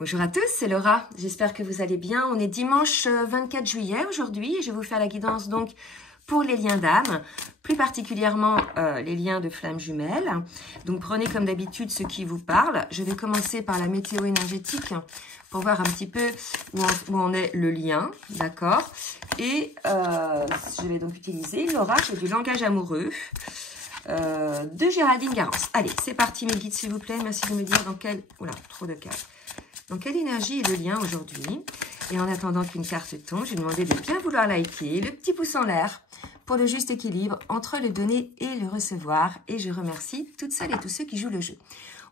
Bonjour à tous, c'est Laura. J'espère que vous allez bien. On est dimanche 24 juillet aujourd'hui et je vais vous faire la guidance donc pour les liens d'âme, plus particulièrement les liens de flammes jumelles. Donc prenez comme d'habitude ce qui vous parle. Je vais commencer par la météo énergétique pour voir un petit peu où en est le lien, d'accord? Et je vais donc utiliser l'oracle du langage amoureux de Géraldine Garance. Allez, c'est parti mes guides s'il vous plaît. Merci de me dire dans quelle... Oula, trop de cases. Dans quelle énergie est le lien aujourd'hui? Et en attendant qu'une carte tombe, je vais demander de bien vouloir liker, le petit pouce en l'air pour le juste équilibre entre le donner et le recevoir. Et je remercie toutes celles et tous ceux qui jouent le jeu.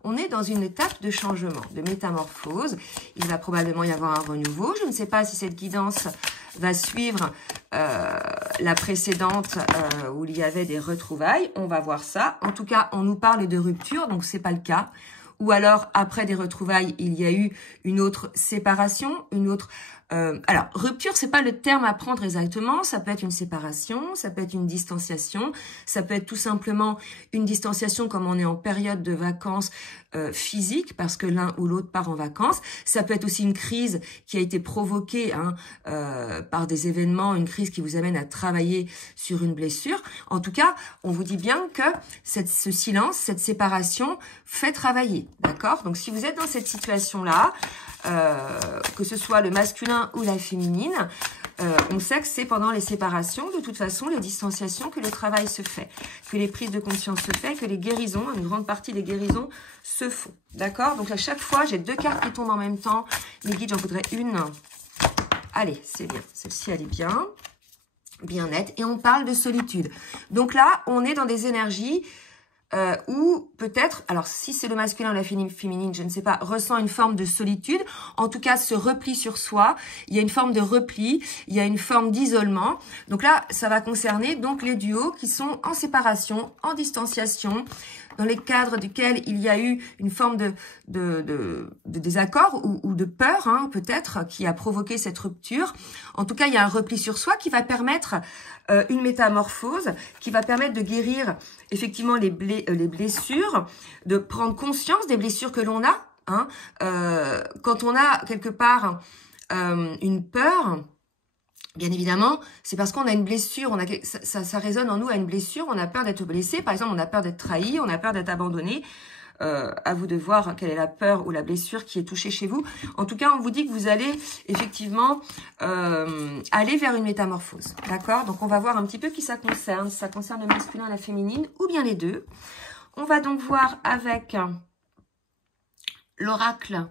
On est dans une étape de changement, de métamorphose. Il va probablement y avoir un renouveau. Je ne sais pas si cette guidance va suivre la précédente où il y avait des retrouvailles. On va voir ça. En tout cas, on nous parle de rupture, donc c'est pas le cas. Ou alors, après des retrouvailles, il y a eu une autre séparation, une autre... alors, rupture, c'est pas le terme à prendre exactement. Ça peut être une séparation, ça peut être une distanciation, ça peut être tout simplement une distanciation comme on est en période de vacances physiques, parce que l'un ou l'autre part en vacances. Ça peut être aussi une crise qui a été provoquée par des événements, une crise qui vous amène à travailler sur une blessure. En tout cas, on vous dit bien que ce silence, cette séparation fait travailler. D'accord? Donc, si vous êtes dans cette situation-là, que ce soit le masculin ou la féminine, on sait que c'est pendant les séparations, de toute façon, les distanciations, que le travail se fait, que les prises de conscience se fait, que les guérisons, une grande partie des guérisons se font. D'accord? Donc, à chaque fois, j'ai deux cartes qui tombent en même temps. Les guides, j'en voudrais une. Allez, c'est bien. Celle-ci, elle est bien. Bien nette. Et on parle de solitude. Donc là, on est dans des énergies... ou peut-être, alors si c'est le masculin ou la féminine, je ne sais pas, ressent une forme de solitude, en tout cas se replie sur soi, il y a une forme de repli, il y a une forme d'isolement. Donc là, ça va concerner donc les duos qui sont en séparation, en distanciation, dans les cadres duquel il y a eu une forme de désaccord ou de peur, peut-être, qui a provoqué cette rupture. En tout cas, il y a un repli sur soi qui va permettre une métamorphose, qui va permettre de guérir effectivement les blessures, de prendre conscience des blessures que l'on a. Quand on a quelque part une peur... Bien évidemment, c'est parce qu'on a une blessure, ça résonne en nous à une blessure, on a peur d'être blessé, par exemple on a peur d'être trahi, on a peur d'être abandonné. À vous de voir quelle est la peur ou la blessure qui est touchée chez vous. En tout cas, on vous dit que vous allez effectivement aller vers une métamorphose. D'accord? Donc, on va voir un petit peu qui ça concerne. Ça concerne le masculin, la féminine, ou bien les deux. On va donc voir avec l'oracle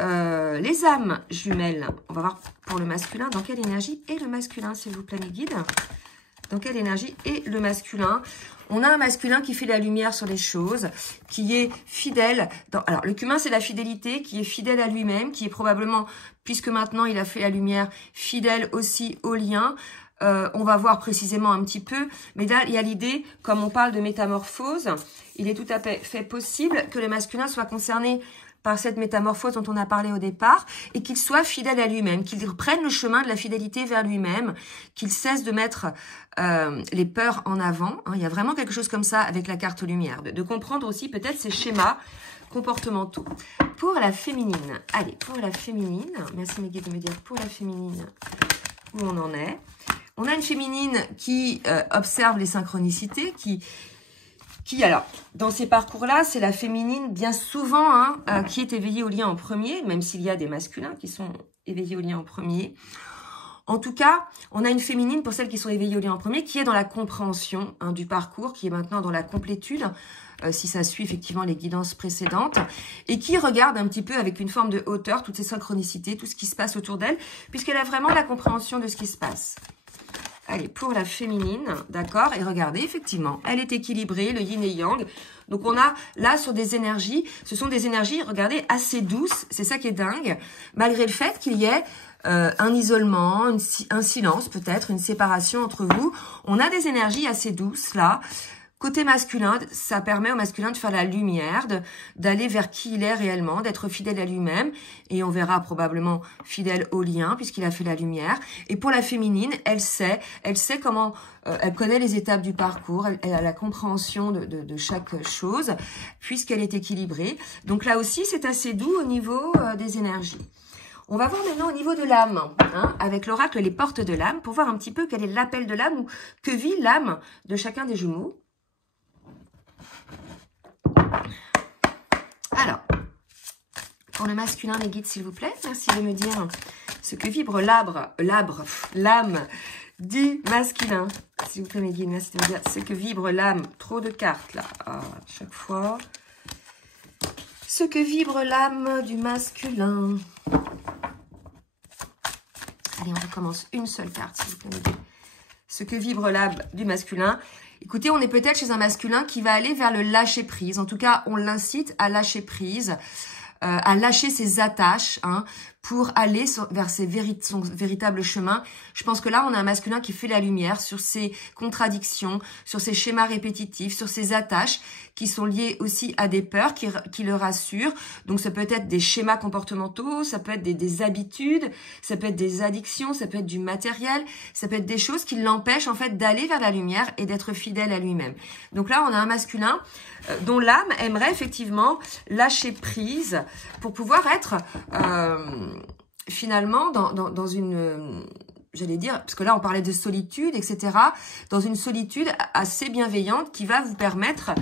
les âmes jumelles. On va voir pour le masculin dans quelle énergie est le masculin, s'il vous plaît, mes guides. Dans quelle énergie est le masculin? On a un masculin qui fait la lumière sur les choses, qui est fidèle. Alors, le cumin, c'est la fidélité, qui est fidèle à lui-même, qui est probablement, puisque maintenant il a fait la lumière, fidèle aussi au lien. On va voir précisément un petit peu. Mais là, il y a l'idée, comme on parle de métamorphose, il est tout à fait possible que le masculin soit concerné par cette métamorphose dont on a parlé au départ, et qu'il soit fidèle à lui-même, qu'il reprenne le chemin de la fidélité vers lui-même, qu'il cesse de mettre les peurs en avant. Il y a vraiment quelque chose comme ça avec la carte lumière, de comprendre aussi peut-être ces schémas comportementaux. Pour la féminine, allez, pour la féminine, merci mes guides de me dire pour la féminine où on en est. On a une féminine qui observe les synchronicités, qui alors, dans ces parcours-là, c'est la féminine, bien souvent, qui est éveillée au lien en premier, même s'il y a des masculins qui sont éveillés au lien en premier. En tout cas, on a une féminine, pour celles qui sont éveillées au lien en premier, qui est dans la compréhension du parcours, qui est maintenant dans la complétude, si ça suit effectivement les guidances précédentes, et qui regarde un petit peu avec une forme de hauteur toutes ces synchronicités, tout ce qui se passe autour d'elle, puisqu'elle a vraiment la compréhension de ce qui se passe. Allez, pour la féminine, d'accord? Et regardez, effectivement, elle est équilibrée, le yin et yang. Donc, on a là sur des énergies, ce sont des énergies, regardez, assez douces. C'est ça qui est dingue. Malgré le fait qu'il y ait un isolement, un silence peut-être, une séparation entre vous. On a des énergies assez douces là, Côté masculin, ça permet au masculin de faire la lumière, d'aller vers qui il est réellement, d'être fidèle à lui-même. Et on verra probablement fidèle au lien, puisqu'il a fait la lumière. Et pour la féminine, elle sait comment, elle connaît les étapes du parcours, elle a la compréhension de chaque chose, puisqu'elle est équilibrée. Donc là aussi, c'est assez doux au niveau des énergies. On va voir maintenant au niveau de l'âme, hein, avec l'oracle Les Portes de l'âme, pour voir un petit peu quel est l'appel de l'âme, ou que vit l'âme de chacun des Gémeaux. Alors, pour le masculin, mes guides, s'il vous plaît, merci de me dire ce que vibre l'âme du masculin. S'il vous plaît, mes guides, merci de me dire ce que vibre l'âme. Trop de cartes, là, à chaque fois. Ce que vibre l'âme du masculin. Allez, on recommence une seule carte, s'il vous plaît, mes guides. Ce que vibre l'âme du masculin. Écoutez, on est peut-être chez un masculin qui va aller vers le lâcher-prise. En tout cas, on l'incite à lâcher prise, à lâcher ses attaches, hein, pour aller vers son véritable chemin. Je pense que là, on a un masculin qui fait la lumière sur ses contradictions, sur ses schémas répétitifs, sur ses attaches qui sont liées aussi à des peurs qui le rassurent. Donc, ça peut être des schémas comportementaux, ça peut être des habitudes, ça peut être des addictions, ça peut être du matériel, ça peut être des choses qui l'empêchent en fait d'aller vers la lumière et d'être fidèle à lui-même. Donc là, on a un masculin dont l'âme aimerait effectivement lâcher prise pour pouvoir être finalement dans une, j'allais dire, parce que là on parlait de solitude, etc., dans une solitude assez bienveillante qui va vous permettre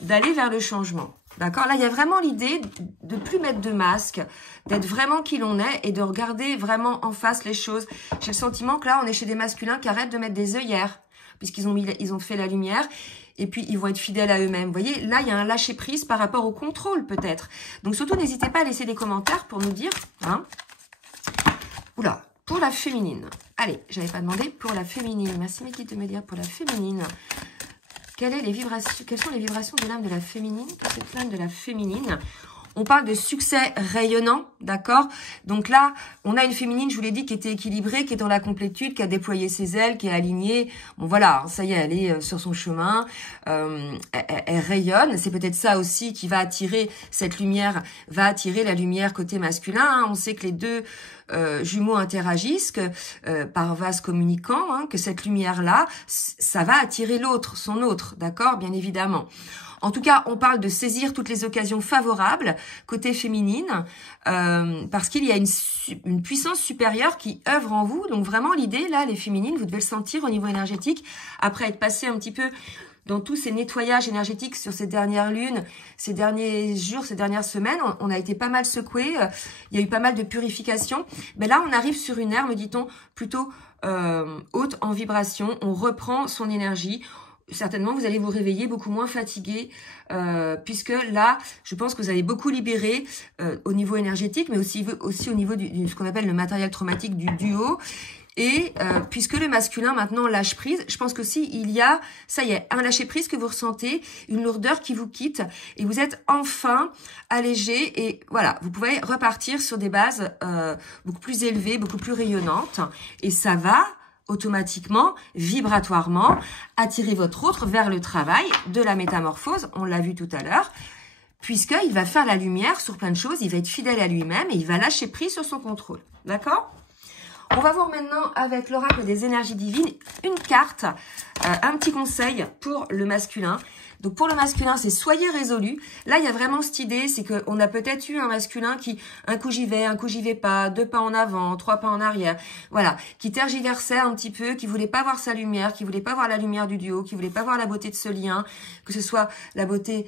d'aller vers le changement. D'accord? Là, il y a vraiment l'idée de plus mettre de masque, d'être vraiment qui l'on est et de regarder vraiment en face les choses. J'ai le sentiment que là, on est chez des masculins qui arrêtent de mettre des œillères, puisqu'ils ont fait la lumière. Et puis, ils vont être fidèles à eux-mêmes. Vous voyez, là, il y a un lâcher-prise par rapport au contrôle, peut-être. Donc, surtout, n'hésitez pas à laisser des commentaires pour nous dire. Hein. Oula, pour la féminine. Allez, j'avais pas demandé pour la féminine. Merci, Miki, de me dire pour la féminine. Quelles sont les vibrations de l'âme de la féminine? Qu'est-ce que l'âme de la féminine? On parle de succès rayonnant, d'accord? Donc là, on a une féminine, je vous l'ai dit, qui était équilibrée, qui est dans la complétude, qui a déployé ses ailes, qui est alignée. Bon voilà, ça y est, elle est sur son chemin, elle rayonne. C'est peut-être ça aussi qui va attirer, cette lumière va attirer la lumière côté masculin. Hein. On sait que les deux jumeaux interagissent, que par vase communicant, hein, que cette lumière-là, ça va attirer l'autre, son autre, d'accord? Bien évidemment. En tout cas, on parle de saisir toutes les occasions favorables côté féminine, parce qu'il y a une puissance supérieure qui œuvre en vous. Donc vraiment, l'idée, là, les féminines, vous devez le sentir au niveau énergétique, après être passé un petit peu dans tous ces nettoyages énergétiques sur ces dernières lunes, ces derniers jours, ces dernières semaines. On a été pas mal secoués, il y a eu pas mal de purification. Mais là, on arrive sur une ère, me dit-on, plutôt haute en vibration. On reprend son énergie. Certainement, vous allez vous réveiller beaucoup moins fatigué, puisque là, je pense que vous avez beaucoup libéré au niveau énergétique, mais aussi au niveau de ce qu'on appelle le matériel traumatique du duo. Et puisque le masculin maintenant lâche prise, je pense que si il y a, ça y est, un lâcher prise que vous ressentez, une lourdeur qui vous quitte, et vous êtes enfin allégé, et voilà, vous pouvez repartir sur des bases beaucoup plus élevées, beaucoup plus rayonnantes, et ça va automatiquement, vibratoirement, attirer votre autre vers le travail de la métamorphose, on l'a vu tout à l'heure, puisqu'il va faire la lumière sur plein de choses, il va être fidèle à lui-même et il va lâcher prise sur son contrôle. D'accord ? On va voir maintenant avec l'oracle des énergies divines une carte, un petit conseil pour le masculin. Donc pour le masculin, c'est soyez résolu. Là, il y a vraiment cette idée, c'est qu'on a peut-être eu un masculin qui, un coup j'y vais pas, 2 pas en avant, 3 pas en arrière, voilà, qui tergiversait un petit peu, qui voulait pas voir sa lumière, qui voulait pas voir la lumière du duo, qui voulait pas voir la beauté de ce lien, que ce soit la beauté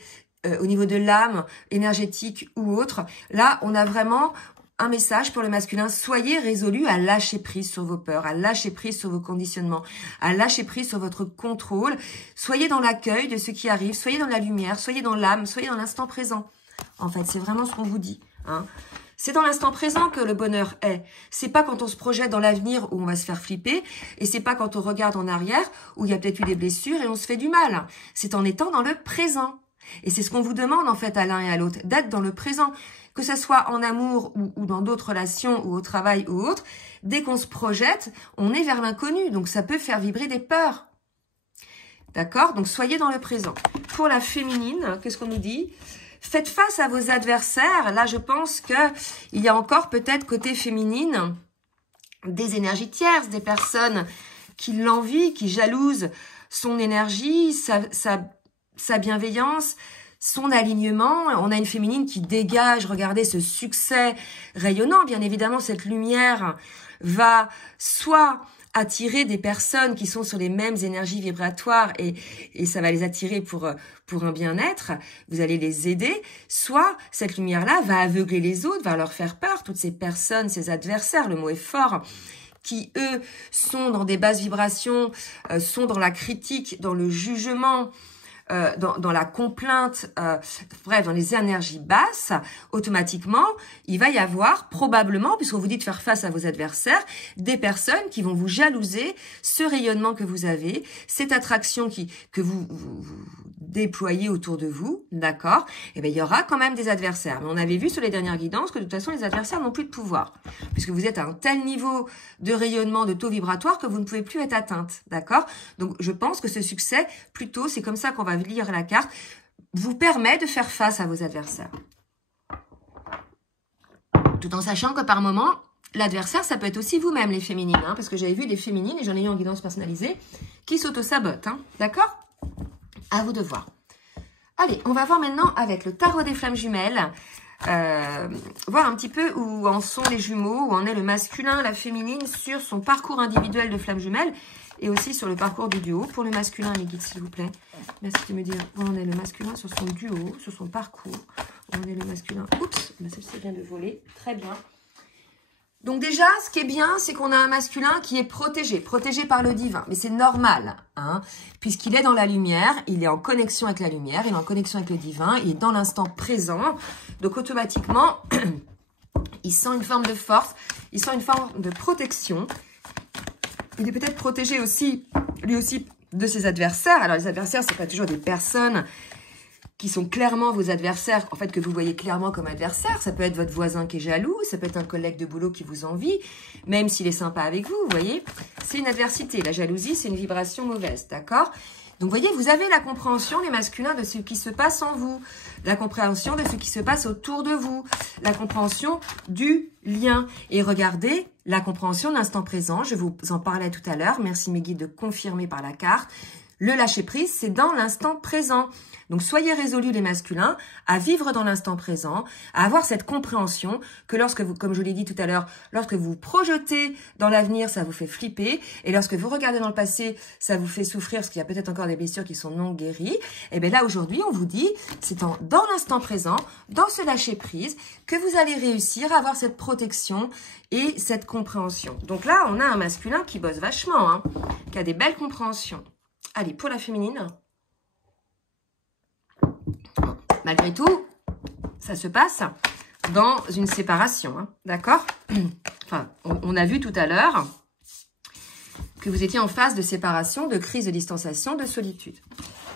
au niveau de l'âme, énergétique ou autre. Là, on a vraiment un message pour le masculin, soyez résolu à lâcher prise sur vos peurs, à lâcher prise sur vos conditionnements, à lâcher prise sur votre contrôle. Soyez dans l'accueil de ce qui arrive, soyez dans la lumière, soyez dans l'âme, soyez dans l'instant présent. En fait, c'est vraiment ce qu'on vous dit. Hein. C'est dans l'instant présent que le bonheur est. C'est pas quand on se projette dans l'avenir où on va se faire flipper, et c'est pas quand on regarde en arrière où il y a peut-être eu des blessures et on se fait du mal. C'est en étant dans le présent. Et c'est ce qu'on vous demande en fait à l'un et à l'autre, d'être dans le présent. Que ce soit en amour ou dans d'autres relations ou au travail ou autre, dès qu'on se projette, on est vers l'inconnu. Donc ça peut faire vibrer des peurs. D'accord? Donc, soyez dans le présent. Pour la féminine, qu'est-ce qu'on nous dit? Faites face à vos adversaires. Là, je pense qu'il y a encore peut-être côté féminine des énergies tierces, des personnes qui l'envient, qui jalousent son énergie, sa bienveillance, son alignement. On a une féminine qui dégage, regardez ce succès rayonnant. Bien évidemment, cette lumière va soit attirer des personnes qui sont sur les mêmes énergies vibratoires et ça va les attirer pour un bien-être, vous allez les aider, soit cette lumière-là va aveugler les autres, va leur faire peur, toutes ces personnes, ces adversaires, le mot est fort, qui eux sont dans des basses vibrations, sont dans la critique, dans le jugement, dans la complainte, bref, dans les énergies basses, automatiquement, il va y avoir probablement, puisqu'on vous dit de faire face à vos adversaires, des personnes qui vont vous jalouser ce rayonnement que vous avez, cette attraction que vous déployez autour de vous, d'accord? Et bien, il y aura quand même des adversaires. Mais on avait vu sur les dernières guidances que de toute façon, les adversaires n'ont plus de pouvoir, puisque vous êtes à un tel niveau de rayonnement, de taux vibratoire que vous ne pouvez plus être atteinte, d'accord? Donc, je pense que ce succès, plutôt, c'est comme ça qu'on va lire la carte, vous permet de faire face à vos adversaires. Tout en sachant que par moment, l'adversaire, ça peut être aussi vous-même, les féminines, hein, parce que j'avais vu des féminines, et j'en ai eu en guidance personnalisée, qui s'auto-sabotent, hein, d'accord? À vous de voir. Allez, on va voir maintenant avec le tarot des flammes jumelles, voir un petit peu où en sont les jumeaux, où en est le masculin, la féminine, sur son parcours individuel de flammes jumelles, et aussi sur le parcours du duo. Pour le masculin, les guides, s'il vous plaît. Merci de me dire où en est le masculin sur son duo, sur son parcours. Où en est le masculin. Oups, celle-ci vient de voler. Très bien. Donc déjà, ce qui est bien, c'est qu'on a un masculin qui est protégé par le divin. Mais c'est normal, hein, puisqu'il est dans la lumière, il est en connexion avec la lumière, il est en connexion avec le divin, il est dans l'instant présent. Donc automatiquement, il sent une forme de force, il sent une forme de protection. Il est peut-être protégé aussi, lui aussi, de ses adversaires. Alors, les adversaires, c'est pas toujours des personnes qui sont clairement vos adversaires, en fait, que vous voyez clairement comme adversaires. Ça peut être votre voisin qui est jaloux, ça peut être un collègue de boulot qui vous envie, même s'il est sympa avec vous, vous voyez. C'est une adversité. La jalousie, c'est une vibration mauvaise, d'accord? Donc, vous voyez, vous avez la compréhension, les masculins, de ce qui se passe en vous, la compréhension de ce qui se passe autour de vous, la compréhension du lien. Et regardez la compréhension de l'instant présent. Je vous en parlais tout à l'heure. Merci mes guides de confirmer par la carte. Le lâcher-prise, c'est dans l'instant présent. Donc, soyez résolus les masculins à vivre dans l'instant présent, à avoir cette compréhension que lorsque vous, comme je l'ai dit tout à l'heure, lorsque vous vous projetez dans l'avenir, ça vous fait flipper. Et lorsque vous regardez dans le passé, ça vous fait souffrir parce qu'il y a peut-être encore des blessures qui sont non guéries. Et bien là, aujourd'hui, on vous dit, c'est dans l'instant présent, dans ce lâcher-prise, que vous allez réussir à avoir cette protection et cette compréhension. Donc là, on a un masculin qui bosse vachement, hein, qui a des belles compréhensions. Allez, pour la féminine. Malgré tout, ça se passe dans une séparation, hein, d'accord? Enfin, on a vu tout à l'heure que vous étiez en phase de séparation, de crise de distanciation, de solitude.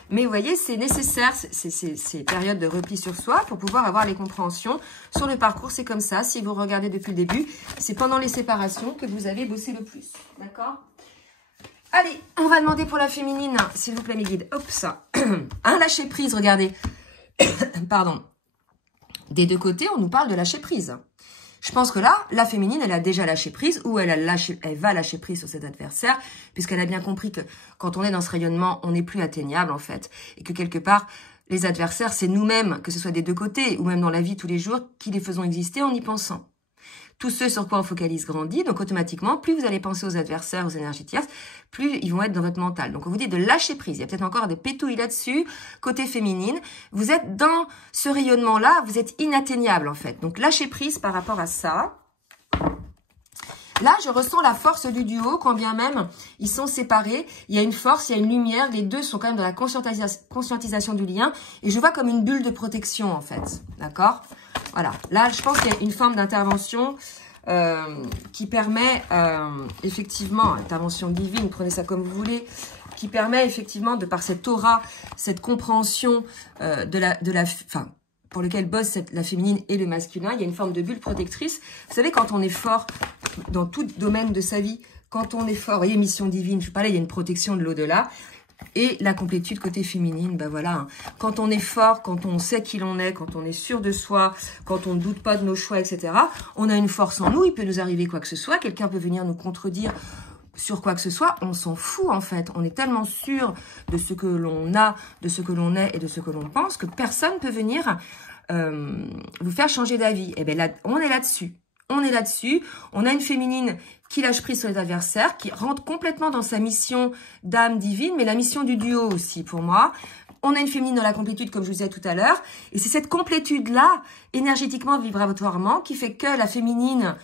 Mais vous voyez, c'est nécessaire, ces périodes de repli sur soi pour pouvoir avoir les compréhensions. Sur le parcours, c'est comme ça. Si vous regardez depuis le début, c'est pendant les séparations que vous avez bossé le plus, d'accord? Allez, on va demander pour la féminine, s'il vous plaît, mes guides. Hop, ça. Un lâcher-prise, regardez. Pardon. Des deux côtés, on nous parle de lâcher-prise. Je pense que là, la féminine, elle a déjà lâché prise ou elle va lâcher prise sur cet adversaire puisqu'elle a bien compris que quand on est dans ce rayonnement, on n'est plus atteignable en fait. Et que quelque part, les adversaires, c'est nous-mêmes, que ce soit des deux côtés ou même dans la vie tous les jours, qui les faisons exister en y pensant. Tout ce sur quoi on focalise grandit, donc automatiquement, plus vous allez penser aux adversaires, aux énergies tierces, plus ils vont être dans votre mental. Donc on vous dit de lâcher prise. Il y a peut-être encore des pétouilles là-dessus, côté féminine. Vous êtes dans ce rayonnement-là, vous êtes inatteignable en fait. Donc lâcher prise par rapport à ça. Là, je ressens la force du duo, quand bien même ils sont séparés. Il y a une force, il y a une lumière. Les deux sont quand même dans la conscientisation du lien. Et je vois comme une bulle de protection, en fait. D'accord? Voilà. Là, je pense qu'il y a une forme d'intervention qui permet, effectivement, intervention divine, prenez ça comme vous voulez, qui permet, effectivement, de par cette aura, cette compréhension pour lequel bosse la féminine et le masculin, il y a une forme de bulle protectrice. Vous savez, quand on est fort dans tout domaine de sa vie, quand on est fort, vous voyez, mission divine, je parlais, il y a une protection de l'au-delà. Et la complétude côté féminine, ben voilà, hein. Quand on est fort, quand on sait qui l'on est, quand on est sûr de soi, quand on ne doute pas de nos choix, etc., on a une force en nous, il peut nous arriver quoi que ce soit, quelqu'un peut venir nous contredire sur quoi que ce soit, on s'en fout en fait. On est tellement sûr de ce que l'on a, de ce que l'on est et de ce que l'on pense que personne ne peut venir vous faire changer d'avis. Et bien là, on est là-dessus. On est là-dessus. On a une féminine qui lâche prise sur les adversaires, qui rentre complètement dans sa mission d'âme divine, mais la mission du duo aussi pour moi. On a une féminine dans la complétude, comme je vous disais tout à l'heure. Et c'est cette complétude-là, énergétiquement, vibratoirement, qui fait que la féminine,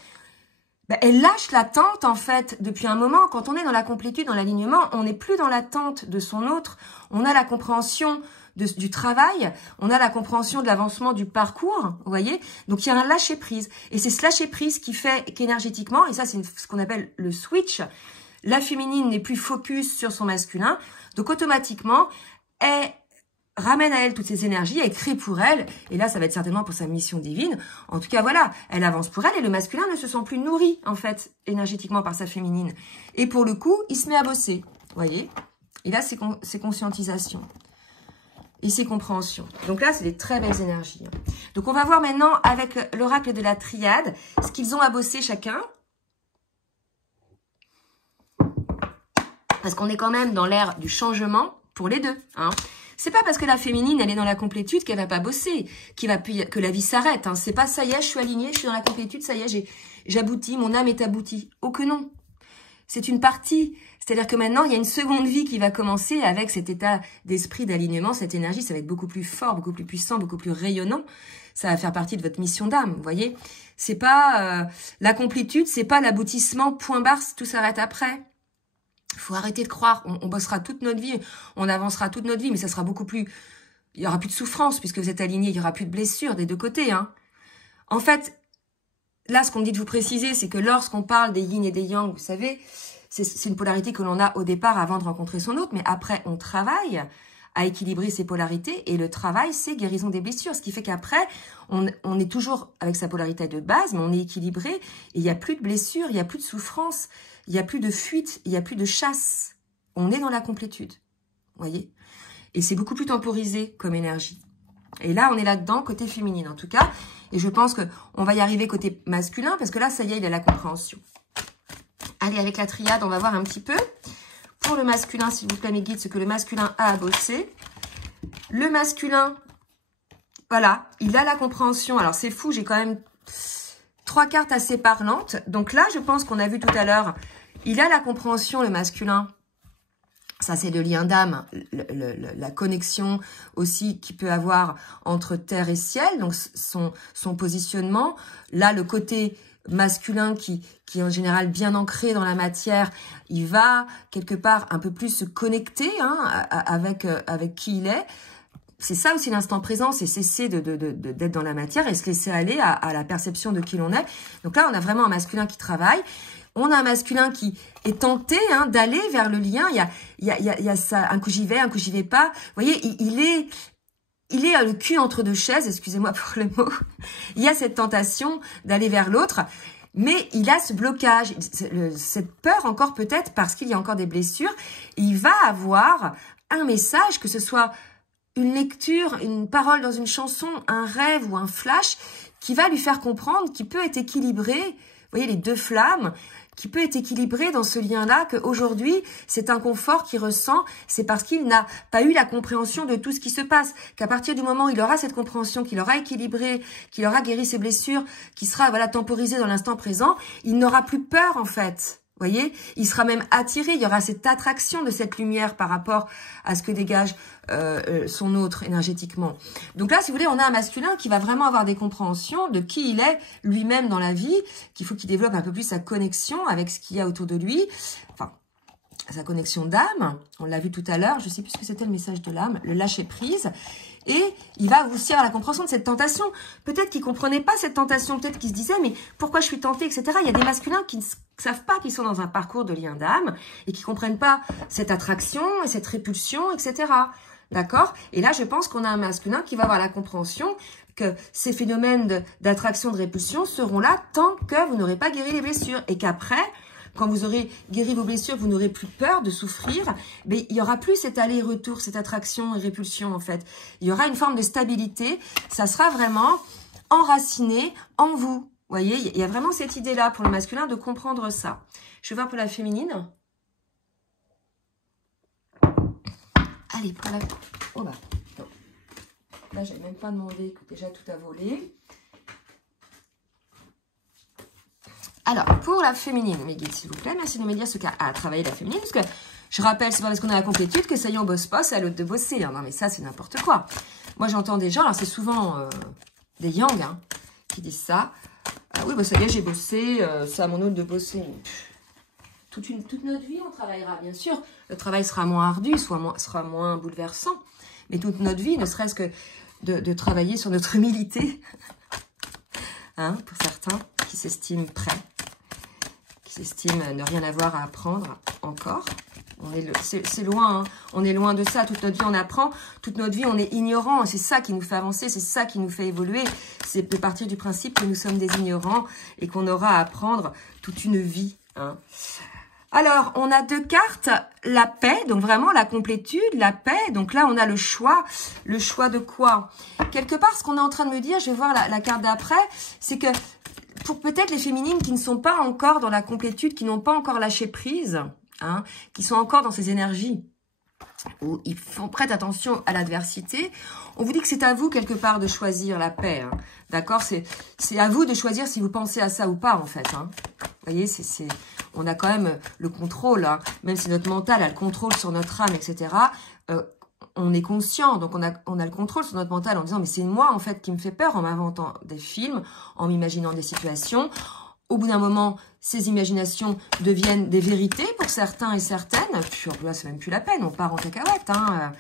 ben, elle lâche l'attente, en fait, depuis un moment. Quand on est dans la complétude, dans l'alignement, on n'est plus dans l'attente de son autre. On a la compréhension du travail, on a la compréhension de l'avancement du parcours, vous voyez. Donc, il y a un lâcher-prise. Et c'est ce lâcher-prise qui fait qu'énergétiquement, et ça, c'est ce qu'on appelle le switch, la féminine n'est plus focus sur son masculin. Donc, automatiquement, elle ramène à elle toutes ses énergies, elle crée pour elle, et là, ça va être certainement pour sa mission divine. En tout cas, voilà, elle avance pour elle, et le masculin ne se sent plus nourri, en fait, énergétiquement par sa féminine. Et pour le coup, il se met à bosser, vous voyez. Et là, c'est conscientisation. Et c'est compréhension. Donc là, c'est des très belles énergies. Donc, on va voir maintenant, avec l'oracle de la triade, ce qu'ils ont à bosser chacun. Parce qu'on est quand même dans l'ère du changement pour les deux, hein. C'est pas parce que la féminine, elle est dans la complétude qu'elle va pas bosser, que la vie s'arrête, hein. C'est pas ça y est, je suis alignée, je suis dans la complétude, ça y est, j'aboutis, mon âme est aboutie. Oh que non. C'est une partie. C'est-à-dire que maintenant, il y a une seconde vie qui va commencer avec cet état d'esprit d'alignement, cette énergie. Ça va être beaucoup plus fort, beaucoup plus puissant, beaucoup plus rayonnant. Ça va faire partie de votre mission d'âme, vous voyez. C'est pas la complétude, c'est pas l'aboutissement, point barre, tout s'arrête après. Faut arrêter de croire. On bossera toute notre vie, on avancera toute notre vie, mais ça sera beaucoup plus... Il y aura plus de souffrance puisque vous êtes alignés, il y aura plus de blessures des deux côtés, hein. En fait, là, ce qu'on me dit de vous préciser, c'est que lorsqu'on parle des yin et des yang, vous savez, c'est une polarité que l'on a au départ avant de rencontrer son autre, mais après, on travaille à équilibrer ces polarités, et le travail, c'est guérison des blessures, ce qui fait qu'après, on est toujours avec sa polarité de base, mais on est équilibré, et il n'y a plus de blessures, il n'y a plus de souffrance, il n'y a plus de fuite, il n'y a plus de chasse. On est dans la complétude, vous voyez. Et c'est beaucoup plus temporisé comme énergie. Et là, on est là-dedans, côté féminine en tout cas. Et je pense qu'on va y arriver côté masculin, parce que là, ça y est, il y a la compréhension. Allez, avec la triade, on va voir un petit peu. Pour le masculin, s'il vous plaît, mes guides, ce que le masculin a à bosser. Le masculin, voilà, il a la compréhension. Alors, c'est fou, j'ai quand même 3 cartes assez parlantes. Donc là, je pense qu'on a vu tout à l'heure, il a la compréhension, le masculin. Ça, c'est le lien d'âme, la connexion aussi qu'il peut avoir entre terre et ciel, donc son positionnement. Là, le côté masculin qui est en général bien ancré dans la matière, il va quelque part un peu plus se connecter, hein, avec qui il est. C'est ça aussi l'instant présent, c'est cesser d'être dans la matière et se laisser aller à la perception de qui l'on est. Donc là, on a vraiment un masculin qui travaille. On a un masculin qui est tenté, hein, d'aller vers le lien. Il y a ça, un coup j'y vais, un coup j'y vais pas. Vous voyez, il est le cul entre deux chaises, excusez-moi pour le mot. Il y a cette tentation d'aller vers l'autre, mais il a ce blocage, cette peur encore peut-être parce qu'il y a encore des blessures. Et il va avoir un message, que ce soit une lecture, une parole dans une chanson, un rêve ou un flash, qui va lui faire comprendre qu'il peut être équilibré. Vous voyez, les deux flammes, qui peut être équilibré dans ce lien-là, qu'aujourd'hui, cet inconfort qu'il ressent, c'est parce qu'il n'a pas eu la compréhension de tout ce qui se passe. Qu'à partir du moment où il aura cette compréhension, qu'il aura équilibré, qu'il aura guéri ses blessures, qu'il sera voilà temporisé dans l'instant présent, il n'aura plus peur en fait. Vous voyez, il sera même attiré, il y aura cette attraction de cette lumière par rapport à ce que dégage son autre énergétiquement. Donc là, si vous voulez, on a un masculin qui va vraiment avoir des compréhensions de qui il est lui-même dans la vie, qu'il faut qu'il développe un peu plus sa connexion avec ce qu'il y a autour de lui, enfin, sa connexion d'âme, on l'a vu tout à l'heure, je sais plus ce que c'était le message de l'âme, le lâcher-prise. Et il va aussi avoir la compréhension de cette tentation. Peut-être qu'il ne comprenait pas cette tentation, peut-être qu'il se disait, mais pourquoi je suis tenté, etc. Il y a des masculins qui ne savent pas qu'ils sont dans un parcours de lien d'âme et qui ne comprennent pas cette attraction et cette répulsion, etc. D'accord? Et là, je pense qu'on a un masculin qui va avoir la compréhension que ces phénomènes d'attraction, de répulsion seront là tant que vous n'aurez pas guéri les blessures. Et qu'après, quand vous aurez guéri vos blessures, vous n'aurez plus peur de souffrir, mais il n'y aura plus cet aller-retour, cette attraction et répulsion en fait. Il y aura une forme de stabilité, ça sera vraiment enraciné en vous. Vous voyez, il y a vraiment cette idée-là pour le masculin de comprendre ça. Je vais voir pour la féminine. Allez, pour la... Oh bah, non. Là, je n'ai même pas demandé, déjà tout a volé. Alors, pour la féminine, mes guides, s'il vous plaît, merci de me dire ce qu'a travaillé la féminine, parce que je rappelle, c'est pas parce qu'on a la complétude que ça y est, on bosse pas, c'est à l'autre de bosser. Hein. Non, mais ça, c'est n'importe quoi. Moi, j'entends des gens, alors c'est souvent des yang hein, qui disent ça. Ah oui, bah ça y est, j'ai bossé, c'est à mon autre de bosser. Toute notre vie, on travaillera, bien sûr. Le travail sera moins ardu, sera moins bouleversant. Mais toute notre vie, ne serait-ce que de travailler sur notre humilité, hein, pour certains qui s'estiment prêts, qui s'estiment ne rien avoir à apprendre encore. C'est loin, hein. On est loin de ça. Toute notre vie, on apprend. Toute notre vie, on est ignorant. C'est ça qui nous fait avancer, c'est ça qui nous fait évoluer. C'est de partir du principe que nous sommes des ignorants et qu'on aura à apprendre toute une vie. Hein. Alors, on a 2 cartes, la paix, donc vraiment la complétude, la paix. Donc là, on a le choix de quoi? Quelque part, ce qu'on est en train de me dire, je vais voir la carte d'après, c'est que pour peut-être les féminines qui ne sont pas encore dans la complétude, qui n'ont pas encore lâché prise, hein, qui sont encore dans ces énergies où ils font prête attention à l'adversité, on vous dit que c'est à vous quelque part de choisir la paix, hein, d'accord? C'est à vous de choisir si vous pensez à ça ou pas en fait. Hein. Vous voyez, on a quand même le contrôle, hein, même si notre mental a le contrôle sur notre âme, etc. On est conscient, donc on a le contrôle sur notre mental en disant mais c'est moi en fait qui me fait peur en m'inventant des films, en m'imaginant des situations. Au bout d'un moment, ces imaginations deviennent des vérités pour certains et certaines. Puis là, c'est même plus la peine, on part en cacahuète. Hein.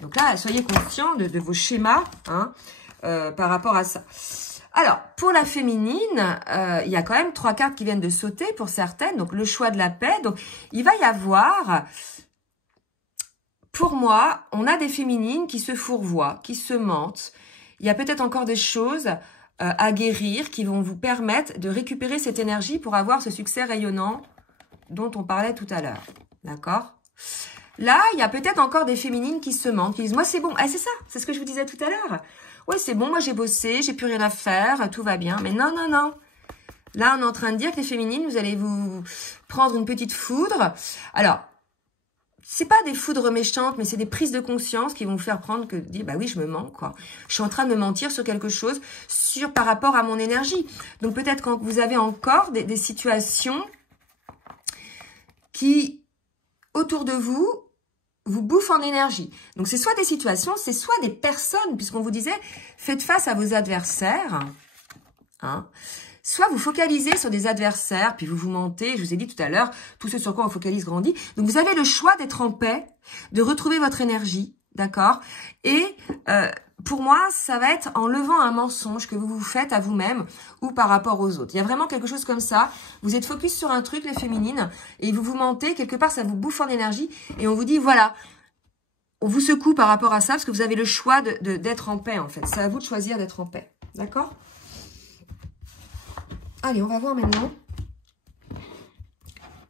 Donc là, soyez conscients de vos schémas hein, par rapport à ça. Alors, pour la féminine, il y a quand même 3 cartes qui viennent de sauter pour certaines. Donc, le choix de la paix. Donc, il va y avoir... Pour moi, on a des féminines qui se fourvoient, qui se mentent. Il y a peut-être encore des choses à guérir qui vont vous permettre de récupérer cette énergie pour avoir ce succès rayonnant dont on parlait tout à l'heure. D'accord? Là, il y a peut-être encore des féminines qui se mentent, qui disent « Moi, c'est bon. Eh, c'est ça, c'est ce que je vous disais tout à l'heure. Ouais, c'est bon, moi, j'ai bossé, j'ai plus rien à faire, tout va bien. » Mais non, non, non. Là, on est en train de dire que les féminines, vous allez vous prendre une petite foudre. Alors, c'est pas des foudres méchantes, mais c'est des prises de conscience qui vont vous faire prendre que dire bah oui, je me mens quoi. Je suis en train de me mentir sur quelque chose, par rapport à mon énergie. Donc peut-être quand vous avez encore des situations qui autour de vous bouffent en énergie. Donc c'est soit des situations, c'est soit des personnes, puisqu'on vous disait faites face à vos adversaires. Hein. Soit vous focalisez sur des adversaires, puis vous mentez, je vous ai dit tout à l'heure, tout ce sur quoi on focalise grandit. Donc vous avez le choix d'être en paix, de retrouver votre énergie, d'accord? Et pour moi, ça va être en levant un mensonge que vous vous faites à vous-même ou par rapport aux autres. Il y a vraiment quelque chose comme ça. Vous êtes focus sur un truc, les féminines, et vous vous mentez, quelque part ça vous bouffe en énergie, et on vous dit voilà, on vous secoue par rapport à ça, parce que vous avez le choix d'être en paix en fait. C'est à vous de choisir d'être en paix, d'accord? Allez, on va voir maintenant.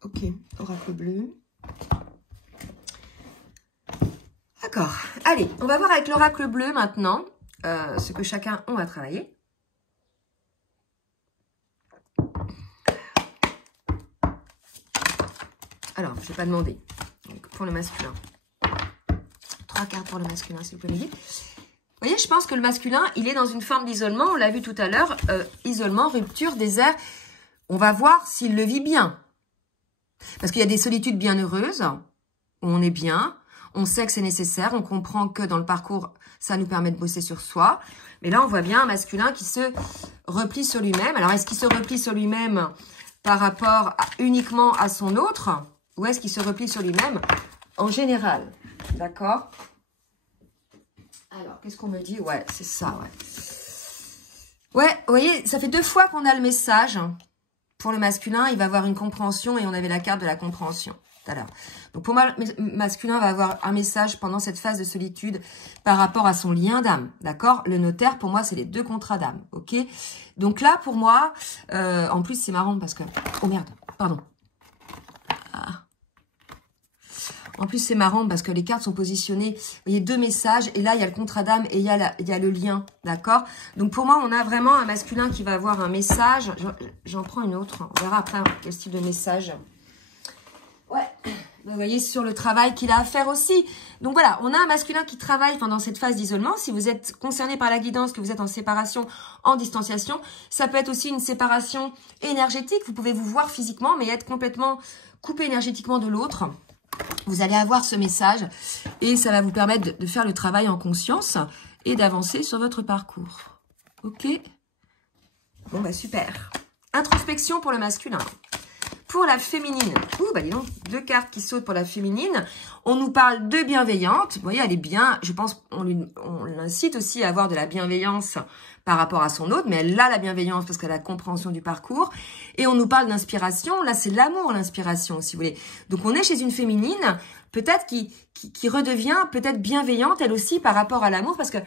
Ok, oracle bleu. D'accord. Allez, on va voir avec l'oracle bleu maintenant ce que chacun a travaillé. Alors, je ne vais pas demander. Donc, pour le masculin. 3 cartes pour le masculin, s'il vous plaît. Vous voyez, je pense que le masculin, il est dans une forme d'isolement. On l'a vu tout à l'heure. Isolement, rupture, désert. On va voir s'il le vit bien. Parce qu'il y a des solitudes bienheureuses, où on est bien. On sait que c'est nécessaire. On comprend que dans le parcours, ça nous permet de bosser sur soi. Mais là, on voit bien un masculin qui se replie sur lui-même. Alors, est-ce qu'il se replie sur lui-même par rapport uniquement à son autre? Ou est-ce qu'il se replie sur lui-même en général? D'accord? Alors, qu'est-ce qu'on me dit? Ouais, c'est ça, ouais. Ouais, vous voyez, ça fait 2 fois qu'on a le message. Pour le masculin, il va avoir une compréhension et on avait la carte de la compréhension tout à l'heure. Donc, pour moi, le masculin va avoir un message pendant cette phase de solitude par rapport à son lien d'âme, d'accord? Le notaire, pour moi, c'est les 2 contrats d'âme, ok? Donc là, pour moi, en plus, c'est marrant parce que... Oh merde, pardon. En plus, c'est marrant parce que les cartes sont positionnées. Vous voyez, 2 messages. Et là, il y a le contrat d'âme et il y a le lien. D'accord? Donc, pour moi, on a vraiment un masculin qui va avoir un message. J'en prends une autre. On verra après quel style de message. Ouais. Vous voyez, sur le travail qu'il a à faire aussi. Donc, voilà. On a un masculin qui travaille pendant cette phase d'isolement. Si vous êtes concerné par la guidance, que vous êtes en séparation, en distanciation, ça peut être aussi une séparation énergétique. Vous pouvez vous voir physiquement, mais être complètement coupé énergétiquement de l'autre. Vous allez avoir ce message et ça va vous permettre de faire le travail en conscience et d'avancer sur votre parcours. Ok? Bon, bah super. Introspection pour le masculin. Pour la féminine, bah dis donc, 2 cartes qui sautent pour la féminine. On nous parle de bienveillante. Vous voyez, elle est bien. Je pense on l'incite aussi à avoir de la bienveillance par rapport à son autre, mais elle a la bienveillance parce qu'elle a la compréhension du parcours. Et on nous parle d'inspiration. Là, c'est l'amour, l'inspiration, si vous voulez. Donc, on est chez une féminine, peut-être qui redevient peut-être bienveillante, elle aussi, par rapport à l'amour, parce que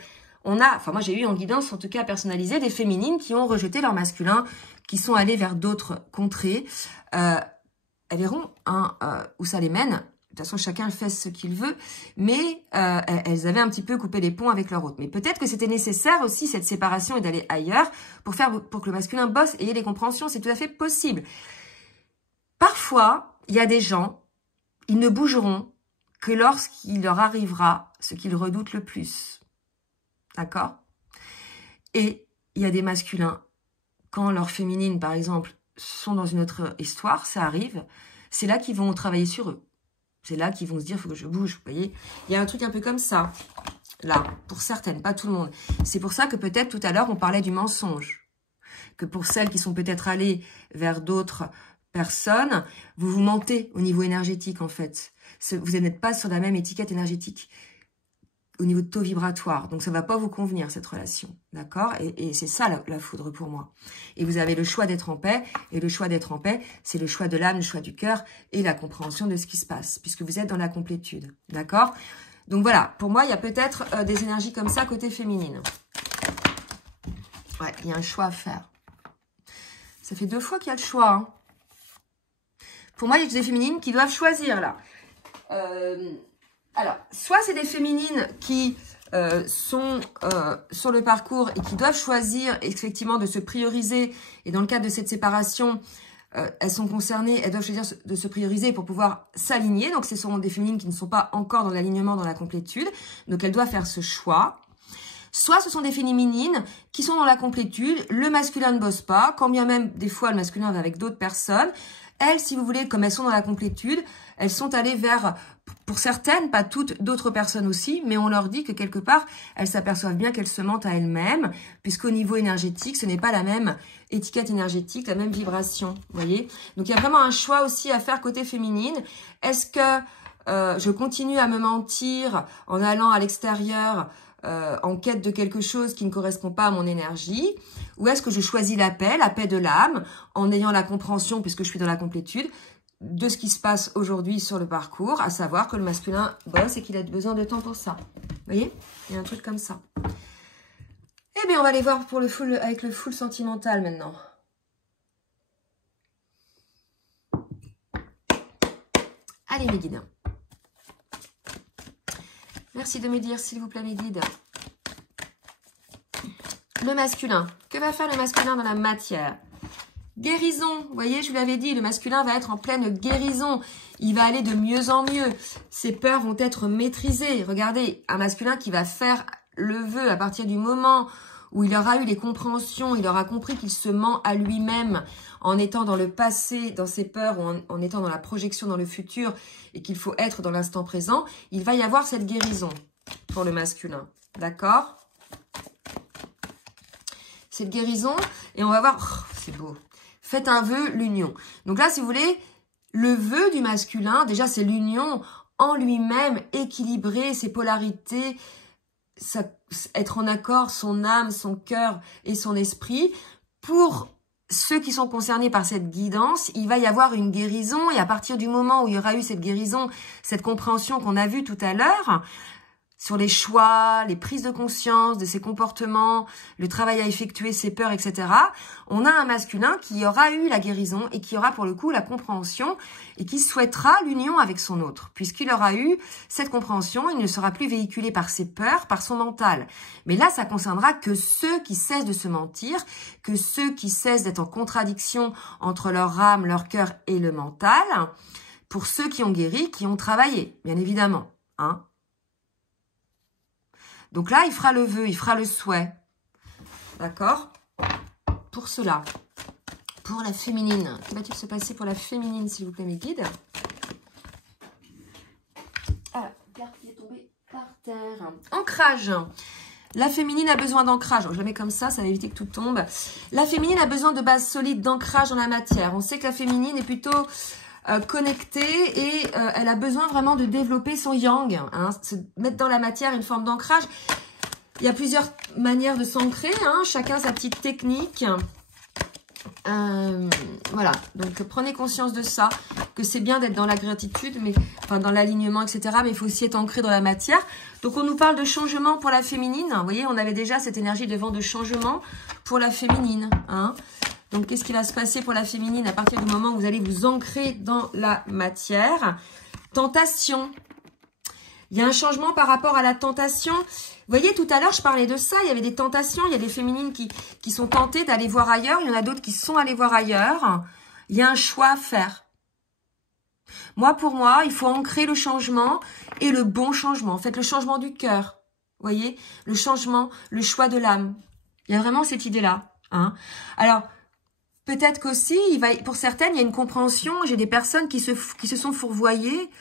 moi, j'ai eu en guidance, en tout cas personnalisée, des féminines qui ont rejeté leur masculin, qui sont allées vers d'autres contrées. Elles verront où ça les mène. De toute façon, chacun fait ce qu'il veut, mais elles avaient un petit peu coupé les ponts avec leur autre. Mais peut-être que c'était nécessaire aussi, cette séparation, et d'aller ailleurs pour que le masculin bosse et ait les compréhensions. C'est tout à fait possible. Parfois, il y a des gens, ils ne bougeront que lorsqu'il leur arrivera ce qu'ils redoutent le plus. D'accord? Et il y a des masculins, quand leurs féminines, par exemple, sont dans une autre histoire, ça arrive, c'est là qu'ils vont travailler sur eux. C'est là qu'ils vont se dire, il faut que je bouge, vous voyez. Il y a un truc un peu comme ça, là, pour certaines, pas tout le monde. C'est pour ça que peut-être tout à l'heure, on parlait du mensonge. Que pour celles qui sont peut-être allées vers d'autres personnes, vous mentez au niveau énergétique, en fait. Vous n'êtes pas sur la même étiquette énergétique au niveau de taux vibratoire. Donc, ça ne va pas vous convenir, cette relation. D'accord? Et c'est ça, la foudre pour moi. Et vous avez le choix d'être en paix. Et le choix d'être en paix, c'est le choix de l'âme, le choix du cœur et la compréhension de ce qui se passe, puisque vous êtes dans la complétude. D'accord? Donc, voilà. Pour moi, il y a peut-être des énergies comme ça côté féminine. Ouais, il y a un choix à faire. Ça fait 2 fois qu'il y a le choix. Hein. Pour moi, il y a des féminines qui doivent choisir, là. Alors, soit c'est des féminines qui sont sur le parcours et qui doivent choisir effectivement de se prioriser. Et dans le cadre de cette séparation, elles sont concernées, elles doivent choisir de se prioriser pour pouvoir s'aligner. Donc, ce sont des féminines qui ne sont pas encore dans l'alignement, dans la complétude. Donc, elles doivent faire ce choix. Soit ce sont des féminines qui sont dans la complétude, le masculin ne bosse pas, quand bien même des fois le masculin va avec d'autres personnes. Elles, si vous voulez, comme elles sont dans la complétude, elles sont allées vers, pour certaines, pas toutes, d'autres personnes aussi, mais on leur dit que quelque part, elles s'aperçoivent bien qu'elles se mentent à elles-mêmes, puisqu'au niveau énergétique, ce n'est pas la même étiquette énergétique, la même vibration, vous voyez. Donc, il y a vraiment un choix aussi à faire côté féminine. Est-ce que je continue à me mentir en allant à l'extérieur en quête de quelque chose qui ne correspond pas à mon énergie, ou est-ce que je choisis la paix de l'âme, en ayant la compréhension, puisque je suis dans la complétude, de ce qui se passe aujourd'hui sur le parcours, à savoir que le masculin bosse et qu'il a besoin de temps pour ça. Vous voyez? Il y a un truc comme ça. Eh bien, on va aller voir pour avec le full sentimental maintenant. Allez, mes guides. Merci de me dire, s'il vous plaît, mes guides. Le masculin. Que va faire le masculin dans la matière? Guérison. Vous voyez, je vous l'avais dit, le masculin va être en pleine guérison. Il va aller de mieux en mieux. Ses peurs vont être maîtrisées. Regardez, un masculin qui va faire le vœu à partir du moment où il aura eu les compréhensions, il aura compris qu'il se ment à lui-même en étant dans le passé, dans ses peurs, ou en étant dans la projection dans le futur, et qu'il faut être dans l'instant présent, il va y avoir cette guérison pour le masculin. D'accord? Cette guérison, et on va voir, oh, c'est beau. Faites un vœu, l'union. Donc là, si vous voulez, le vœu du masculin, déjà, c'est l'union en lui-même, équilibré, ses polarités, être en accord, son âme, son cœur et son esprit. Pour ceux qui sont concernés par cette guidance, il va y avoir une guérison, et à partir du moment où il y aura eu cette guérison, cette compréhension qu'on a vue tout à l'heure, sur les choix, les prises de conscience de ses comportements, le travail à effectuer, ses peurs, etc. On a un masculin qui aura eu la guérison et qui aura pour le coup la compréhension et qui souhaitera l'union avec son autre. Puisqu'il aura eu cette compréhension, il ne sera plus véhiculé par ses peurs, par son mental. Mais là, ça concernera que ceux qui cessent de se mentir, que ceux qui cessent d'être en contradiction entre leur âme, leur cœur et le mental, pour ceux qui ont guéri, qui ont travaillé, bien évidemment, hein. Donc là, il fera le vœu, il fera le souhait. D'accord? Pour cela. Pour la féminine. Que va-t-il se passer pour la féminine, s'il vous plaît, mes guides? Ah, la carte qui est tombée par terre. Ancrage. La féminine a besoin d'ancrage. Je la mets comme ça va éviter que tout tombe. La féminine a besoin de bases solides, d'ancrage dans la matière. On sait que la féminine est plutôt connectée et elle a besoin vraiment de développer son yang, hein, se mettre dans la matière une forme d'ancrage. Il y a plusieurs manières de s'ancrer, hein, chacun sa petite technique. Voilà, donc prenez conscience de ça, que c'est bien d'être dans la gratitude, mais enfin dans l'alignement, etc. Mais il faut aussi être ancré dans la matière. Donc on nous parle de changement pour la féminine. Vous voyez, on avait déjà cette énergie de vent de changement pour la féminine, hein. Donc, qu'est-ce qui va se passer pour la féminine à partir du moment où vous allez vous ancrer dans la matière? Tentation. Il y a un changement par rapport à la tentation. Vous voyez, tout à l'heure, je parlais de ça. Il y avait des tentations. Il y a des féminines qui sont tentées d'aller voir ailleurs. Il y en a d'autres qui sont allées voir ailleurs. Il y a un choix à faire. Moi, pour moi, il faut ancrer le changement et le bon changement. En fait, le changement du cœur. Vous voyez, le changement, le choix de l'âme. Il y a vraiment cette idée-là, hein. Alors, peut-être qu'aussi, pour certaines, il y a une compréhension. J'ai des personnes qui se sont fourvoyées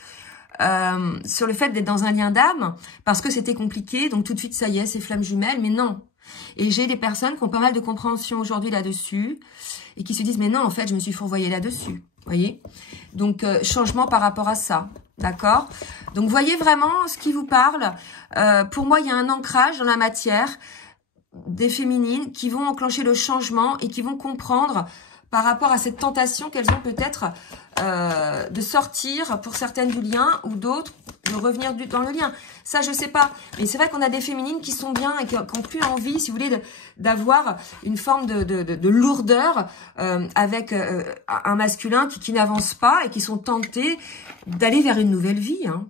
sur le fait d'être dans un lien d'âme parce que c'était compliqué. Donc tout de suite, ça y est, c'est flamme jumelle. Mais non. Et j'ai des personnes qui ont pas mal de compréhension aujourd'hui là-dessus et qui se disent, mais non, en fait, je me suis fourvoyée là-dessus. Voyez? Donc, changement par rapport à ça. D'accord? Donc, voyez vraiment ce qui vous parle. Pour moi, il y a un ancrage dans la matière des féminines qui vont enclencher le changement et qui vont comprendre par rapport à cette tentation qu'elles ont peut-être de sortir pour certaines du lien ou d'autres de revenir dans le lien. Ça, je sais pas. Mais c'est vrai qu'on a des féminines qui sont bien et qui n'ont plus envie, si vous voulez, d'avoir une forme de lourdeur avec un masculin qui n'avance pas et qui sont tentées d'aller vers une nouvelle vie. Hein.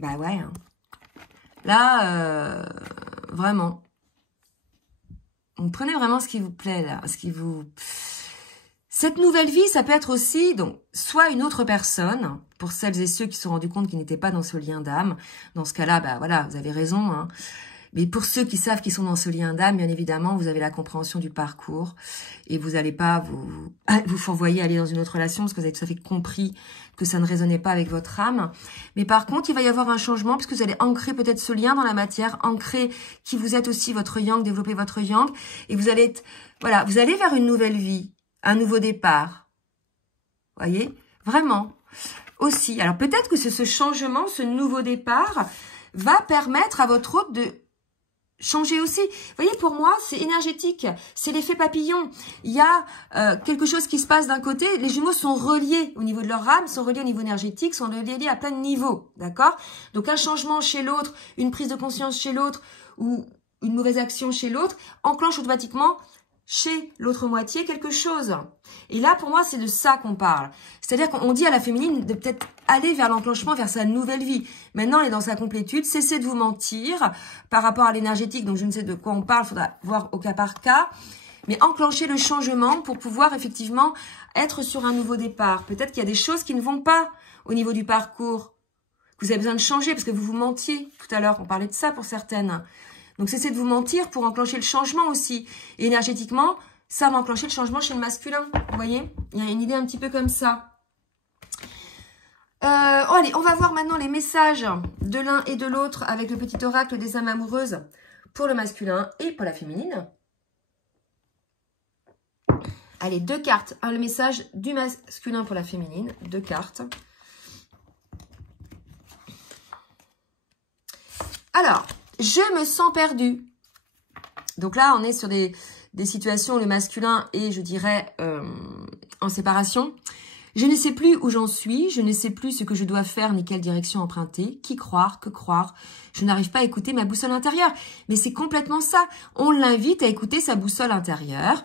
Bah ouais. Hein. Là, vraiment. Donc, prenez vraiment ce qui vous plaît, là. Cette nouvelle vie, ça peut être aussi, donc, soit une autre personne, pour celles et ceux qui se sont rendus compte qu'ils n'étaient pas dans ce lien d'âme. Dans ce cas-là, bah voilà, vous avez raison, hein. Mais pour ceux qui savent qu'ils sont dans ce lien d'âme, bien évidemment, vous avez la compréhension du parcours et vous n'allez pas vous fourvoyer aller dans une autre relation parce que vous avez tout à fait compris que ça ne résonnait pas avec votre âme. Mais par contre, il va y avoir un changement puisque vous allez ancrer peut-être ce lien dans la matière, ancrer qui vous êtes aussi votre yang, développer votre yang et vous allez être, voilà, vous allez vers une nouvelle vie, un nouveau départ. Voyez, vraiment aussi. Alors peut-être que ce changement, ce nouveau départ va permettre à votre hôte de changer aussi. Vous voyez, pour moi, c'est énergétique. C'est l'effet papillon. Il y a quelque chose qui se passe d'un côté. Les jumeaux sont reliés au niveau de leur âme, sont reliés au niveau énergétique, sont reliés à plein de niveaux. D'accord? Donc, un changement chez l'autre, une prise de conscience chez l'autre ou une mauvaise action chez l'autre enclenche automatiquement chez l'autre moitié quelque chose. Et là, pour moi, c'est de ça qu'on parle. C'est-à-dire qu'on dit à la féminine de peut-être aller vers l'enclenchement, vers sa nouvelle vie. Maintenant, elle est dans sa complétude. Cessez de vous mentir par rapport à l'énergétique. Donc, je ne sais de quoi on parle. Il faudra voir au cas par cas. Mais enclencher le changement pour pouvoir effectivement être sur un nouveau départ. Peut-être qu'il y a des choses qui ne vont pas au niveau du parcours. Que vous avez besoin de changer parce que vous vous mentiez. Tout à l'heure, on parlait de ça pour certaines. Donc, cessez de vous mentir pour enclencher le changement aussi. Et énergétiquement, ça va enclencher le changement chez le masculin. Vous voyez? Il y a une idée un petit peu comme ça. Allez, on va voir maintenant les messages de l'un et de l'autre avec le petit oracle des âmes amoureuses pour le masculin et pour la féminine. Allez, 2 cartes. Le message du masculin pour la féminine. 2 cartes. Alors, je me sens perdue. Donc là, on est sur des situations où le masculin est, je dirais, en séparation. Je ne sais plus où j'en suis, je ne sais plus ce que je dois faire ni quelle direction emprunter. Qui croire, que croire? Je n'arrive pas à écouter ma boussole intérieure. Mais c'est complètement ça. On l'invite à écouter sa boussole intérieure,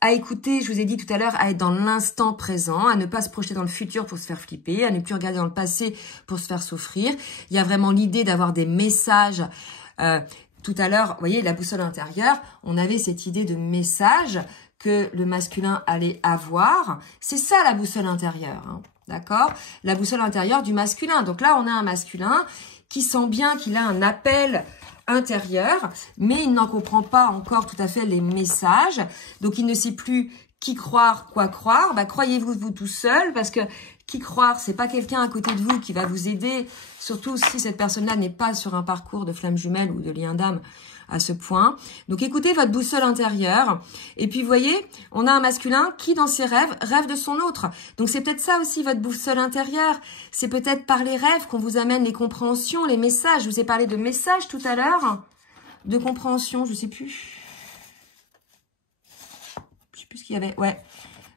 à écouter, je vous ai dit tout à l'heure, à être dans l'instant présent, à ne pas se projeter dans le futur pour se faire flipper, à ne plus regarder dans le passé pour se faire souffrir. Il y a vraiment l'idée d'avoir des messages. Tout à l'heure, vous voyez, la boussole intérieure, on avait cette idée de message que le masculin allait avoir. C'est ça la boussole intérieure, hein, d'accord? La boussole intérieure du masculin. Donc là, on a un masculin qui sent bien qu'il a un appel intérieur, mais il n'en comprend pas encore tout à fait les messages. Donc, il ne sait plus qui croire, quoi croire. Bah, croyez-vous vous tout seul, parce que qui croire, c'est pas quelqu'un à côté de vous qui va vous aider, surtout si cette personne-là n'est pas sur un parcours de flamme jumelle ou de lien d'âme à ce point. Donc, écoutez votre boussole intérieure. Et puis, vous voyez, on a un masculin qui, dans ses rêves, rêve de son autre. Donc, c'est peut-être ça aussi, votre boussole intérieure. C'est peut-être par les rêves qu'on vous amène les compréhensions, les messages. Je vous ai parlé de messages tout à l'heure, de compréhension, je sais plus. Je sais plus ce qu'il y avait. Ouais.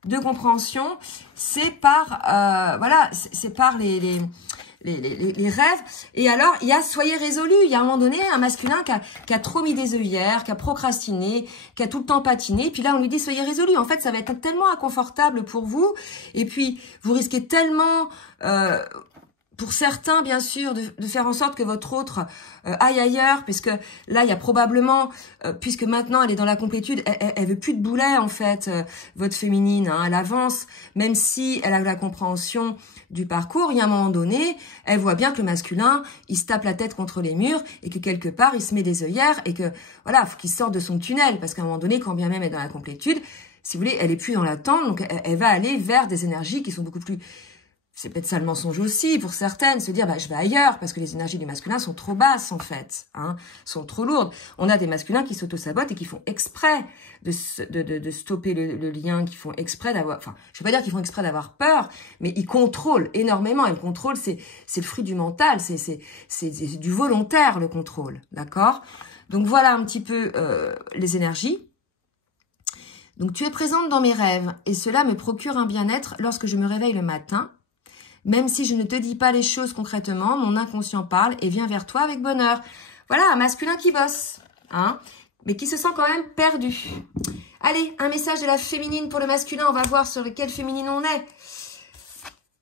De compréhension, c'est par, voilà, c'est par les rêves. Et alors, il y a soyez résolu. Il y a un moment donné un masculin qui a trop mis des œillères, qui a procrastiné, qui a tout le temps patiné. Puis là, on lui dit soyez résolu. En fait, ça va être tellement inconfortable pour vous. Et puis, vous risquez tellement, pour certains, bien sûr, de faire en sorte que votre autre aille ailleurs, puisque là, il y a probablement, puisque maintenant, elle est dans la complétude, elle veut plus de boulet, en fait, votre féminine, hein, elle avance, même si elle a la compréhension du parcours, il y a un moment donné, elle voit bien que le masculin, il se tape la tête contre les murs, et que quelque part, il se met des œillères, et que, voilà, faut qu'il sorte de son tunnel, parce qu'à un moment donné, quand bien même elle est dans la complétude, si vous voulez, elle est plus dans l'attente, donc elle va aller vers des énergies qui sont beaucoup plus... C'est peut-être ça le mensonge aussi pour certaines, se dire bah je vais ailleurs parce que les énergies du masculin sont trop basses en fait, hein, sont trop lourdes. On a des masculins qui s'auto-sabotent et qui font exprès de stopper le lien, qui font exprès d'avoir, enfin je vais pas dire qu'ils font exprès d'avoir peur, mais ils contrôlent énormément. Et le contrôle c'est le fruit du mental, c'est du volontaire le contrôle, d'accord? Donc voilà un petit peu les énergies. Donc tu es présente dans mes rêves et cela me procure un bien-être lorsque je me réveille le matin. Même si je ne te dis pas les choses concrètement, mon inconscient parle et vient vers toi avec bonheur. Voilà, un masculin qui bosse, hein, mais qui se sent quand même perdu. Allez, un message de la féminine pour le masculin. On va voir sur lequel féminine on est.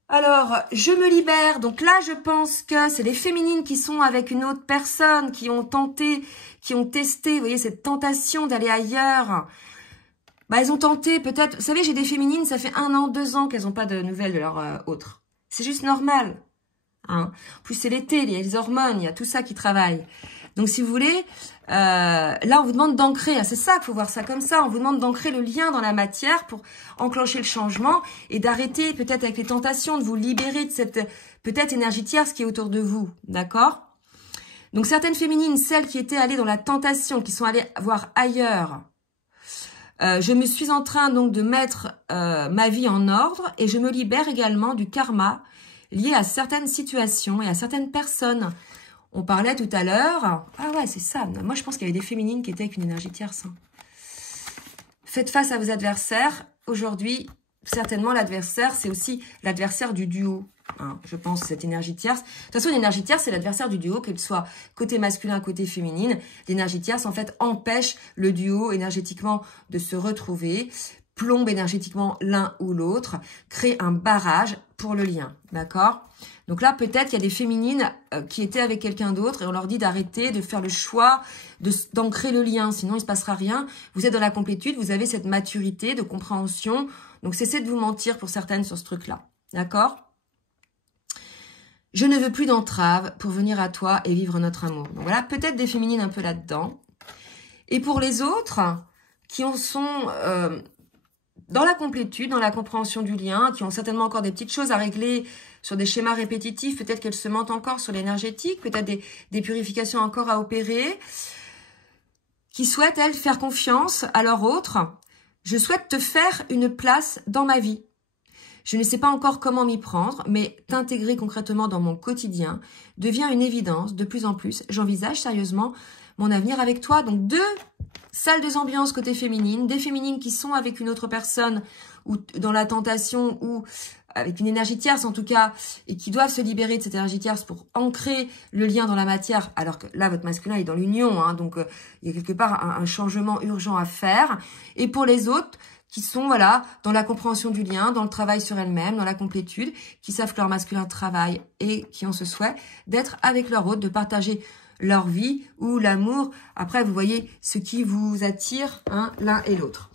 Alors, je me libère. Donc là, je pense que c'est les féminines qui sont avec une autre personne, qui ont tenté, qui ont testé, vous voyez, cette tentation d'aller ailleurs. Bah, elles ont tenté peut-être... Vous savez, j'ai des féminines, ça fait 1 an, 2 ans qu'elles n'ont pas de nouvelles de leur autre. C'est juste normal. Hein. En plus, c'est l'été, il y a les hormones, il y a tout ça qui travaille. Donc, si vous voulez, là, on vous demande d'ancrer. C'est ça qu'il faut voir ça comme ça. On vous demande d'ancrer le lien dans la matière pour enclencher le changement et d'arrêter peut-être avec les tentations, de vous libérer de cette peut-être énergie tierce qui est autour de vous. D'accord? Donc, certaines féminines, celles qui étaient allées dans la tentation, qui sont allées voir ailleurs, je me suis en train donc de mettre ma vie en ordre et je me libère également du karma lié à certaines situations et à certaines personnes. On parlait tout à l'heure... Ah ouais, c'est ça. Moi, je pense qu'il y avait des féminines qui étaient avec une énergie tierce. Hein. Faites face à vos adversaires. Aujourd'hui, certainement, l'adversaire, c'est aussi l'adversaire du duo. Hein, je pense, cette énergie tierce. De toute façon, l'énergie tierce, c'est l'adversaire du duo, qu'elle soit côté masculin, côté féminine. L'énergie tierce, en fait, empêche le duo énergétiquement de se retrouver, plombe énergétiquement l'un ou l'autre, crée un barrage pour le lien. D'accord? Donc là, peut-être qu'il y a des féminines qui étaient avec quelqu'un d'autre et on leur dit d'arrêter, de faire le choix, d'ancrer le lien. Sinon, il ne se passera rien. Vous êtes dans la complétude, vous avez cette maturité de compréhension. Donc, cessez de vous mentir pour certaines sur ce truc-là. D'accord? Je ne veux plus d'entraves pour venir à toi et vivre notre amour. Donc voilà, peut-être des féminines un peu là-dedans. Et pour les autres, qui en sont dans la complétude, dans la compréhension du lien, qui ont certainement encore des petites choses à régler sur des schémas répétitifs, peut-être qu'elles se mentent encore sur l'énergétique, peut-être des purifications encore à opérer, qui souhaitent, elles, faire confiance à leur autre. Je souhaite te faire une place dans ma vie. Je ne sais pas encore comment m'y prendre, mais t'intégrer concrètement dans mon quotidien devient une évidence de plus en plus. J'envisage sérieusement mon avenir avec toi. Donc 2 salles de ambiance côté féminine, des féminines qui sont avec une autre personne ou dans la tentation ou avec une énergie tierce en tout cas, et qui doivent se libérer de cette énergie tierce pour ancrer le lien dans la matière, alors que là, votre masculin est dans l'union, hein, donc il y a quelque part un changement urgent à faire. Et pour les autres, qui sont, voilà, dans la compréhension du lien, dans le travail sur elles-mêmes, dans la complétude, qui savent que leur masculin travaille et qui ont ce souhait d'être avec leur autre, de partager leur vie ou l'amour. Après, vous voyez ce qui vous attire, hein, l'un et l'autre.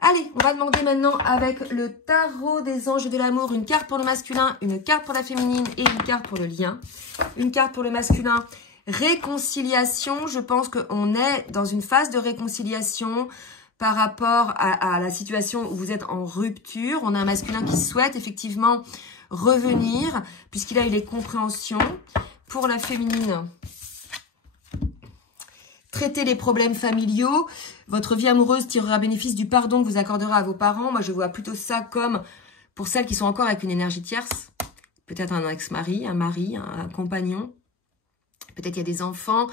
Allez, on va demander maintenant avec le tarot des anges de l'amour, une carte pour le masculin, une carte pour la féminine et une carte pour le lien. Une carte pour le masculin, réconciliation. Je pense qu'on est dans une phase de réconciliation par rapport à la situation où vous êtes en rupture. On a un masculin qui souhaite effectivement revenir puisqu'il a eu les compréhensions. Pour la féminine, traiter les problèmes familiaux. Votre vie amoureuse tirera bénéfice du pardon que vous accorderez à vos parents. Moi, je vois plutôt ça comme pour celles qui sont encore avec une énergie tierce. Peut-être un ex-mari, un compagnon. Peut-être il y a des enfants.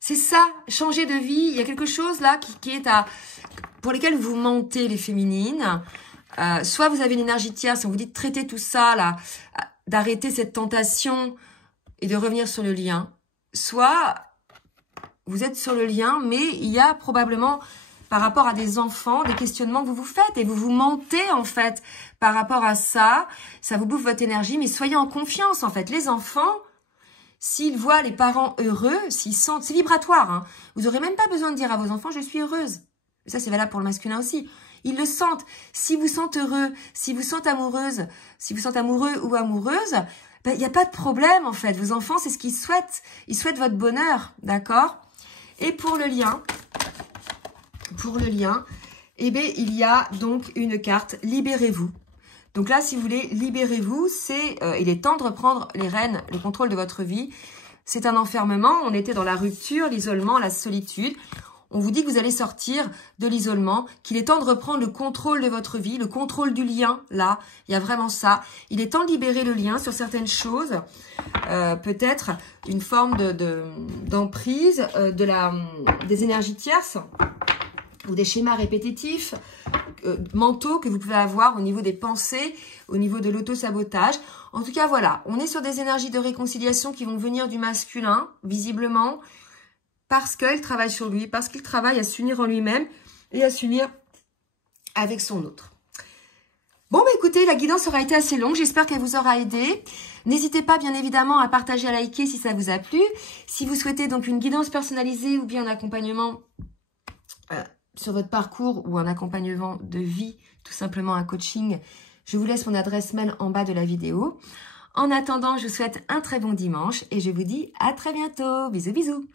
C'est ça, changer de vie. Il y a quelque chose là qui est pour lesquels vous mentez, les féminines. Soit vous avez une énergie tierce, on vous dit de traiter tout ça, là, d'arrêter cette tentation et de revenir sur le lien. Soit vous êtes sur le lien, mais il y a probablement, par rapport à des enfants, des questionnements que vous vous faites. Et vous vous mentez, en fait, par rapport à ça. Ça vous bouffe votre énergie, mais soyez en confiance, en fait. Les enfants, s'ils voient les parents heureux, s'ils sentent... C'est vibratoire, hein. Vous n'aurez même pas besoin de dire à vos enfants « je suis heureuse ». Ça, c'est valable pour le masculin aussi. Ils le sentent. Si vous sentez heureux, si vous sentez amoureuse, si vous sentez amoureux ou amoureuse, il n'y a pas de problème, en fait. Vos enfants, c'est ce qu'ils souhaitent. Ils souhaitent votre bonheur, d'accord ? Et pour le lien, eh bien, il y a donc une carte « Libérez-vous ». Donc là, si vous voulez, libérez-vous, il est temps de reprendre les rênes, le contrôle de votre vie. C'est un enfermement, on était dans la rupture, l'isolement, la solitude. On vous dit que vous allez sortir de l'isolement, qu'il est temps de reprendre le contrôle de votre vie, le contrôle du lien, là, il y a vraiment ça. Il est temps de libérer le lien sur certaines choses, peut-être une forme d'emprise, des énergies tierces ou des schémas répétitifs, mentaux que vous pouvez avoir au niveau des pensées, au niveau de l'auto-sabotage. En tout cas, voilà, on est sur des énergies de réconciliation qui vont venir du masculin, visiblement, parce qu'il travaille sur lui, parce qu'il travaille à s'unir en lui-même et à s'unir avec son autre. Bon, bah écoutez, la guidance aura été assez longue. J'espère qu'elle vous aura aidé. N'hésitez pas, bien évidemment, à partager, à liker si ça vous a plu. Si vous souhaitez donc une guidance personnalisée ou bien un accompagnement sur votre parcours ou un accompagnement de vie, tout simplement un coaching, je vous laisse mon adresse mail en bas de la vidéo. En attendant, je vous souhaite un très bon dimanche et je vous dis à très bientôt. Bisous, bisous.